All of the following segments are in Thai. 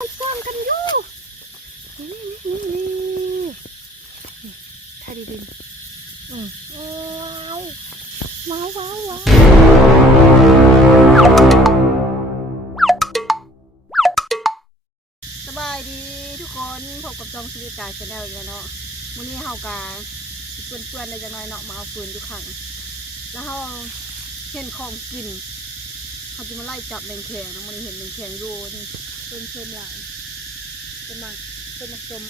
มันฟ้องกันอยู่นี่นี่นี่นี่ท่าดีดินอืมว้าวว้าวว้าวสบายดีทุกคนพบกับจองชีวิตการชาแนลอีกแล้วเนาะมื้อนี้เฮากาเปื้อนๆได้จังน้อยเนาะมาเอาฟืนอยู่ข้างแล้วเฮาเห็นของกินเขาจะมาไล่จับแมงแคงนะมื้อนี้เห็นแมงแคงอยู่ นี่เพิ่นเพิ่มหลายเป็นมังเป็นมักจม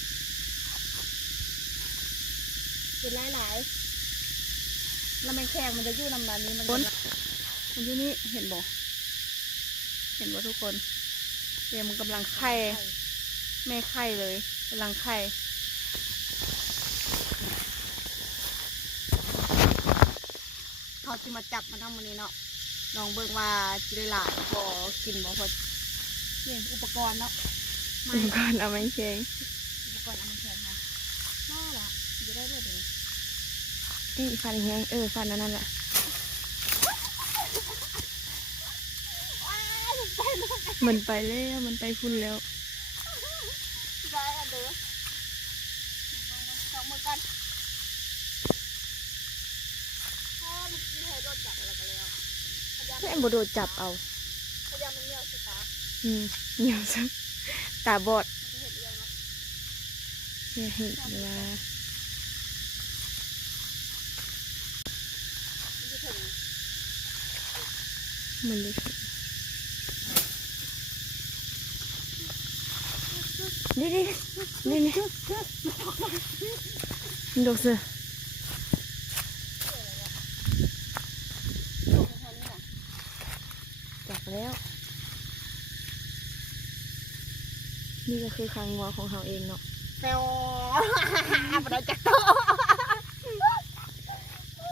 เป็นหลายหลายๆแล้วแมงแคงมันจะอยู่นำมานี้มันจะมันอยู่นี่เห็นบ่เห็นบ่ทุกคนเดี๋ยวมันกำลังไข่แม่ไข่เลยกำลังไข่เขาจะมาจับมันทำมันนี้เนาะลองเบิ่งว่าจะได้หลายพอกินบ่พอ นี่อุปกรณ์เนาะไม่อุปกรณ์เอาไม้เชงอุปกรณ์เอามาแข่งค่ะน่าละจะได้เลยเดี๋ยวนี้นี่ฟันแห้งเออฟันอันนั้นแหละมันไปแล้วมันไปพุ่นแล้วได้อันเด้อสองมือกันถ้ามันกินให้โดนจับอะไรกันแล้วพยายามแม่งบโดดจับเอาพยายามมันเหี่ยวสิตา อืมเหนียวซะตาบอดมันจะเห็นเรื่าะเนี่ยมันจะถึงมันเลยเห็นนี่นี่นี่นี่ดกเสือตรงแค่นี้น่ะจับแล้ว นี่ก็คือคางงัวของเราเองเนาะแปวบ่ได้จักโต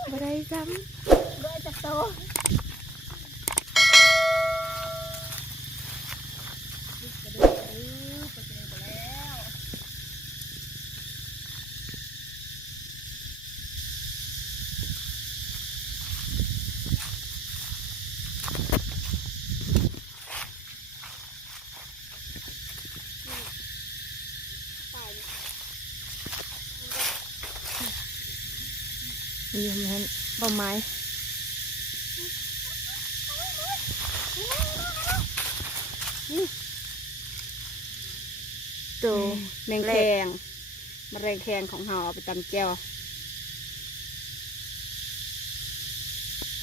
ไม่ได้ซ้บ่ได้จักโตกระดึ๊บกระดึ๊บกระดึ๊บไปแล้ว ตายเนี่ยำอยู่มันใบไม้ตัวแมงแคงมะเร็งแคงของเฮาเอาไปตำแก้ว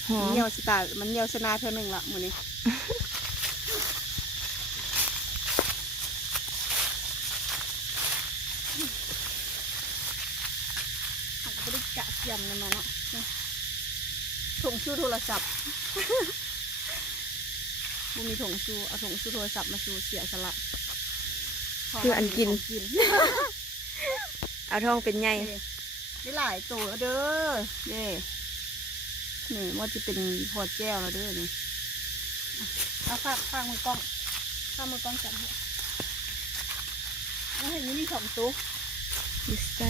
หอมเหี่ยวสตาร์มันเหี่ยวชนะเท่านึงละมื้อนี้ เขาก็ไม่ได้กะเทียมนั่นมาเนาะนี่ถุง ชูโทรศัพท์บ่มีถุงชูเอาถุงชูโทรศัพท์มาชูเสียสละคืออันกินของกินเอาท้องเป็นไงนี่ได้หลายตัวเด้อเด้นี่ว่าจะเป็นพอดแก้วแล้วเด้อนี่อะเอาฝากฝากมือกล้องฝากมือกล้องจับให้เอาเห็นนี่มีสองตัวดิสไต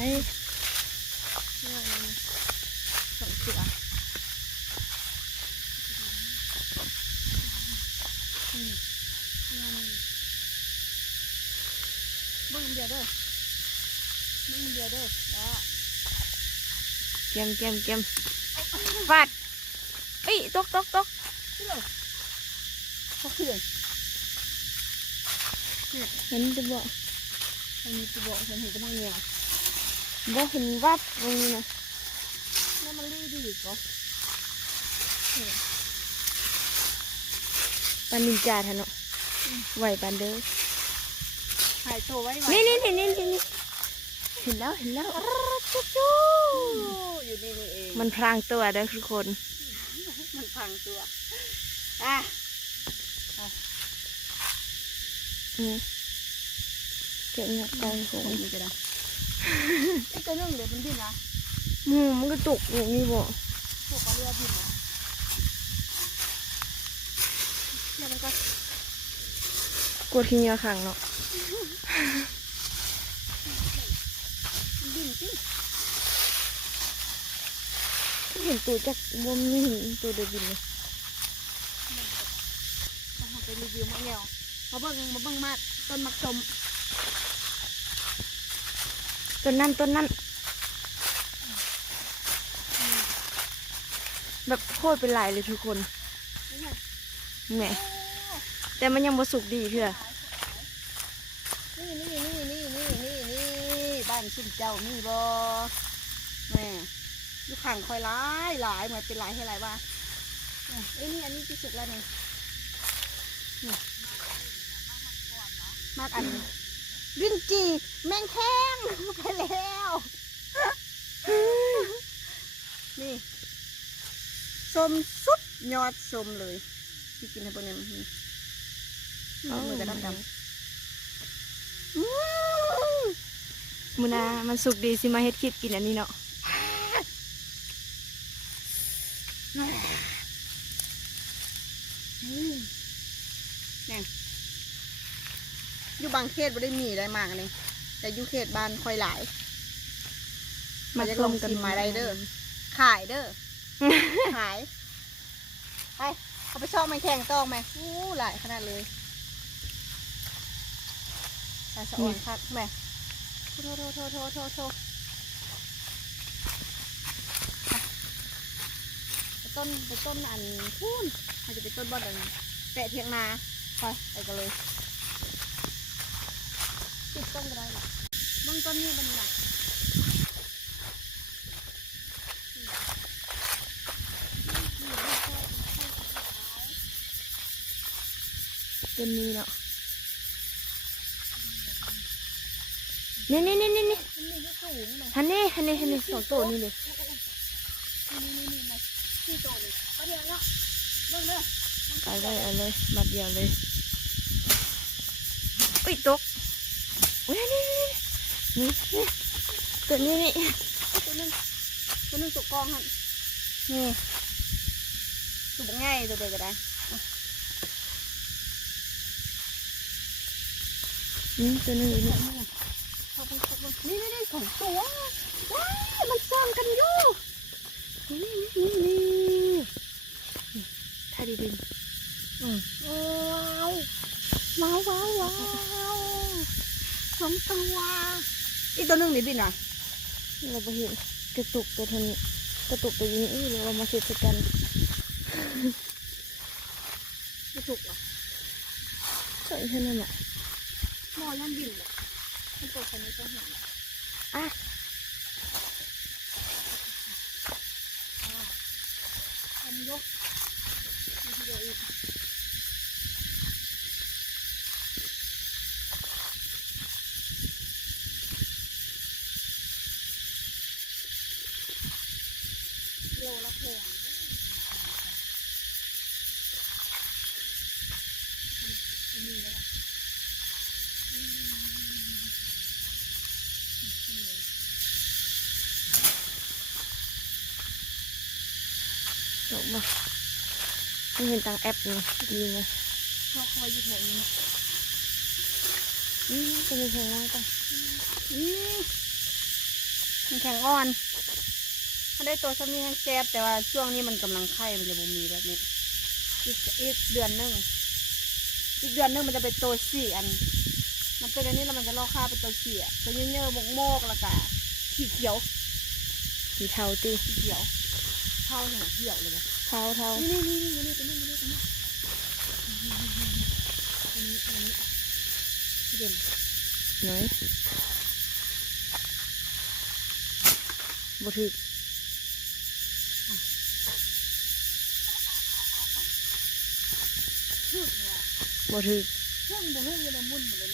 นี่นี่สองเสืออืมนี่นี่ เบิ้งเดียวเด้อเบิ้งเดียวเด้ออะเกมเกมเกมฟาดเอ้ยตกตกตกที่เลยเขาเขื่อนเห็นจะบอกมันมีตัวบอกฉันเห็นจะมังเงียวบอกเห็นวับตรงนี้นะแล้วมันรีดีก็ปานินจาทะเนาะไหวปานเด้อ หายตัวไว้ไว้นี่นี่นี่นี่นี่เห็นแล้วเห็นแล้วจูจูอยู่นี่นี่เองมันพรางตัวเด้อทุกคน มันพังตัวอะอืมเก็บเงินไปโหโอ้ยนี่ก็ได้ไอ้ตัวนึงเดี๋ยวมันบินนะหมูมันก็จุกอย่างนี้บ่พวกเขาเรียกบินนะเดี๋ยวมันก็กลัวที่เหงือขังเนาะ มันบินสิเห็นตัวจักบ่มีเห็นตัวเดินบินเลยเอาไปรีวิวมาเงียวมาเบิ่งมาเบิ่งมาดต้นมักชมต้นนั้นต้นนั้นแบบโคตรเป็นหลายเลยทุกคนนี่ไงแหมแต่มันยังบ่สุกดีเพื่อ นี่นี่นี่นี่นี่นี่นี่ บ้านชุ่มเจ้ามีบ่แม่อยู่ข้างคอยหลายหลายเหมือนเป็นหลายให้หลายว่าเอ้ยนี่อันนี้ที่สุกแล้วนี่นี่มากอันลิ้นจีแมงแข้งไปแล้ว นี่สมสุดยอดสมเลยที่กินให้พวกนี้นี่นี่มือจะดำดำอื มือหนามันสุกดีสิมาเฮ็ดคลิปกินอันนี้เนาะอืมนี่อยู่บางเขตไม่ได้มีอะไรมากเลยแต่อยู่เขตบ้านคอยหลายมาจะลลงงกันกินไม้ไรเดอร์ขายเด้อขายไปเอาไปช่องไม่แข่งต้องไหมอู้หลายขนาดเลยไปสะอ่อนคักแม่ โทโทโทโทโทโทไปต้นไปต้นอันพูนมันจะไปต้นบอลอันแปะเทียงนาไปไปกันเลยติดต้นก็ได้หรอเบื้องต้นนี้มันหนักต้นนี้เนาะ นี่นี่นี่นี่นี่มันมีที่สูงไหมฮันนี่ฮันนี่ฮันนี่สองตัวนี่เลยนี่นี่นี่มาที่โตเลยก็เดี๋ยวเนาะเบิ่งเด้อเอาเลยเอาเลยบัดเดียวเลยอุ้ยตกอุ้ยนี่นี่นี่นี่ตัวนี้นี่ตัวหนึงตัวหนึงตัวกองหันนี่ตัวง่ายตัวเดียวก็ได้นี่ตัวนึงอยู่นี่ นี่นี่นี่สองตัวว้ามันซ้อนกันอยู่นี่นี่นี่นี่ถ้าดีดินอืมว้าวว้าวว้าวว้าวสองตัวอีกตัวหนึงนี่บินอะเราไปเห็นกระตุกตัวเทานี้กระตุกตัวนี้อีเรามาเสร็จกันไม่ถูกหรอก็อีกเท่นั้นแหละมอยันบินเลย ตัวคนนี้ต้องเห็นอะทำยกมีทีเดียวอีกโลละแพงมีแล้วอะ จบมาไม่เห็นตังแอปนี่ดีไงเพราะเขาอยู่แถวนี้นะอืมเป็นยังไงน้อยตังอืมมันแข็งอ่อนมันได้ตัวสามีแห้งแซ่บแต่ว่าช่วงนี้มันกำลังไข่มันจะบ่มีแบบนี้อีกอีกเดือนหนึงอีกเดือนหนึงมันจะเป็นตัวสี่อัน มันเป็นอันนี้แล้วมันจะลอกค่าเป็นตัวสี่อะตัวเนื้อๆโมกๆแล้วก็สีเขียวสีเทาตีสีเขียว เท่าหนึ่งเขียวเลยนะเท่าเท่านี่นี่นี่นี่ตัวนี้ตัวนี้ตัวนี้ตัวนี้ตัวนี้ที่เด่นหน่อยบ่ถึกบ่ถึกเครื่องบุ้งยังมุ่นหมดเ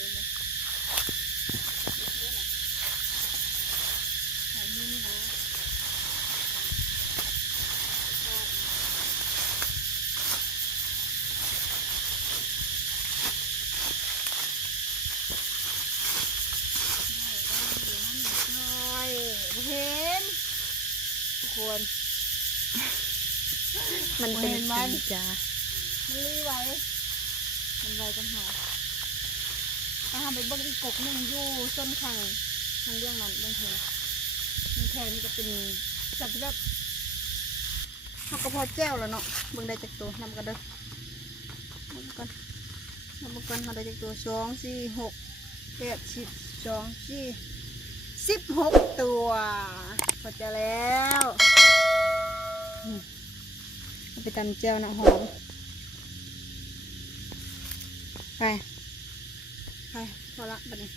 ลย มันเป็นมันจ้ามันรีไว้ มันไว้กันหอถ้าทำไปเบิ้งอีกกบหนึ่งยู่ส้นทางทางเรื่องนั้นเบื้องเธอมันแค่นี้ก็เป็นจัตว์แบบเขาก็พอแจ้วแล้วเนาะเบิ่งได้จากตัวนำกันเด้อนำกันนำกันมาได้จากตัวสองสี่หกแปดสิบสองสี่สิบหกตัวพอจะแล้ว ไปทำเจียวน้ำหอม ไป ไปพอละบัดนี้